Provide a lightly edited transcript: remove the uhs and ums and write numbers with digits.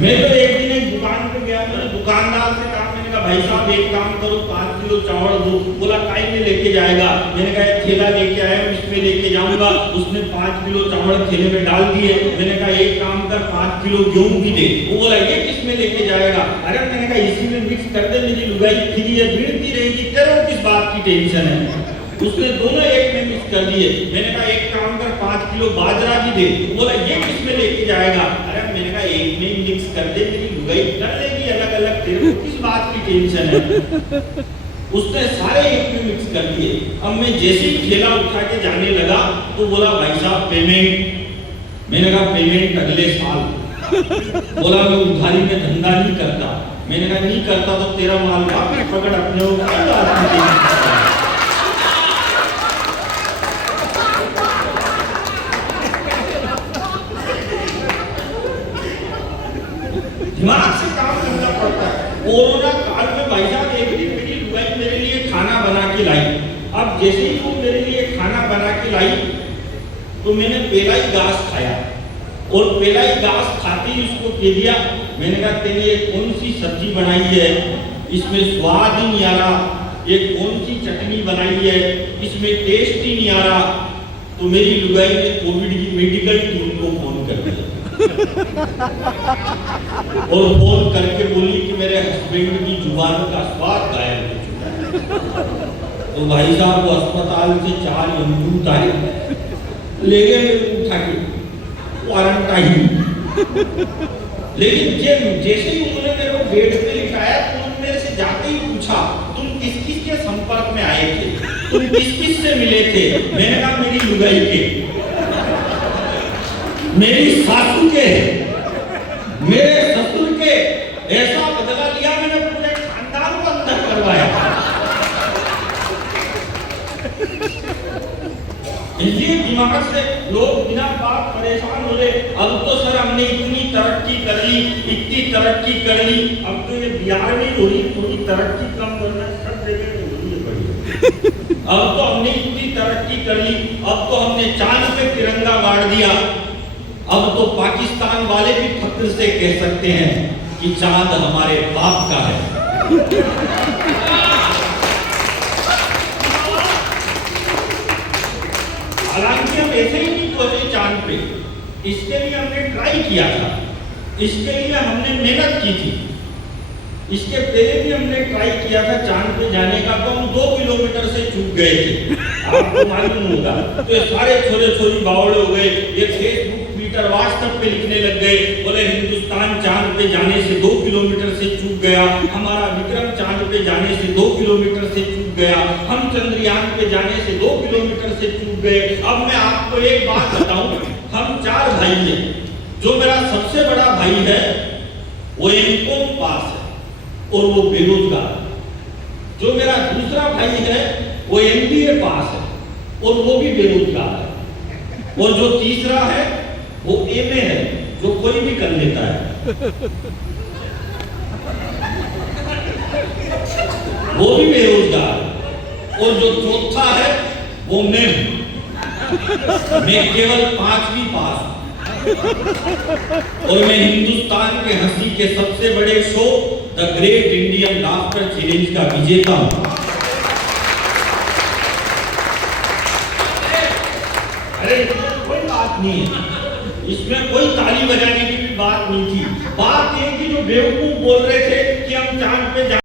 मैं तो एक दिन एक दुकान पे गया, मैंने दुकानदार से कहा, मैंने कहा भाई साहब एक काम करो 5 किलो चावल दो। बोला काई में लेके जाएगा? मैंने कहा एक थैला लेके आया हूं, इसमें लेके जाऊंगा। उसने 5 किलो चावल थैले में डाल दिए। मैंने कहा एक काम कर 5 किलो गेहूं भी दे। वो बोला ये किस में लेके जाएगा? अरे मैंने कहा इसी में मिक्स कर दे, मेरी लुगाई फ्री है, भिड़ती रहेगी, तेरे किस बात की टेंशन है। उसने दोनों एक में मिक्स कर दिए। मैंने कहा एक काम कर 5 किलो बाजरा भी दे। बोला ये किस में लेके जाएगा? अरे मैंने कहा एक में मिक्स कर दे, मेरी लुगाई कर लेगी अलग अलग, तेरे को किस बात की टेंशन है। उसने सारे एक में मिक्स कर दिए। अब मैं जैसे ही ठेला उठा के जाने लगा तो बोला भाई साहब पेमेंट। मैंने कहा पेमेंट अगले साल। बोला मैं उधारी में धंधा नहीं करता। मैंने कहा नहीं करता तो तेरा माल वापस पकड़ अपने दिमाग से काम करना पड़ता है। कोरोना काल में भाई साहब एक दिन मेरी लुगाई मेरे लिए खाना बना के लाई। अब जैसे ही वो मेरे लिए खाना बना के लाई तो मैंने पेलाई घास खाया, और पेलाई घास खाते ही उसको कह दिया, मैंने कहा तेने ये कौन सी सब्जी बनाई है, इसमें स्वाद ही नहीं आ रहा, ये कौन सी चटनी बनाई है, इसमें टेस्ट ही नहीं आ रहा। तो मेरी लुगाई ने कोविड की मेडिकल टीम को फोन कर दिया और फोन करके बोली कि मेरे हस्बैंड की जुबान का स्वाद गायब हो चुका है। तो भाई साहब वो अस्पताल से 4 यमदूत आए, ले गए मेरे को उठा के क्वारंटाइन। लेकिन जैसे ही उन्होंने मेरे को बेड पे लिटाया तो उन्होंने मेरे से जाते ही पूछा तुम किस किस के संपर्क में आए थे, तुम किस किस से मिले थे? मैंने कहा मेरी लुगाई के, मेरी सासू के, मेरे ससुर के। ऐसा बदला लिया मैंने, पूरे खानदान को अंदर करवाया। ये दिमाग से लोग बिना बात परेशान हो रहे। अब तो सर हमने इतनी तरक्की कर ली, इतनी तरक्की कर ली, अब तो ये बिहार में हो रही, थोड़ी तरक्की कम करना सब जगह हो रही है बड़ी। अब तो हमने इतनी तरक्की कर ली, अब तो हमने चांद पे तिरंगा गाड़ दिया। अब तो पाकिस्तान वाले भी फक्र से कह सकते हैं कि चांद हमारे बाप का है। हालांकि हम ऐसे ही नहीं पहुंचे चांद पे, इसके लिए हमने ट्राई किया था, इसके लिए हमने मेहनत की थी। इसके पहले भी हमने ट्राई किया था चांद पे जाने का, तो हम 2 किलोमीटर से चूक गए थे, आपको मालूम होगा। तो ये सारे छोरे छोरी बावड़े हो गए, ये फेसबुक ट्विटर व्हाट्सएप पे लिखने लग गए, बोले हिंदुस्तान चांद पे जाने से 2 किलोमीटर से चूक गया, हमारा विक्रम चांद पे जाने से 2 किलोमीटर से चूक गया, हम चंद्रयान पे जाने से 2 किलोमीटर से चूक गए। अब मैं आपको एक बात बताऊं, हम 4 भाई हैं। जो मेरा सबसे बड़ा भाई है वो एमकॉम पास है और वो बेरोजगार। जो मेरा दूसरा भाई है वो एमबीए पास है और वो भी बेरोजगार है। और जो तीसरा है वो एमए है, जो कोई भी कर लेता है, वो भी बेरोजगार। और जो चौथा है वो मैं केवल 5वीं पास हूं। और मैं हिंदुस्तान के हंसी के सबसे बड़े show the great Indian laughter challenge का विजेता हूं। अरे इसमें कोई बात नहीं है, इसमें कोई ताली बजाने की भी बात नहीं थी। बात ये कि जो बेवकूफ बोल रहे थे कि हम चांद पे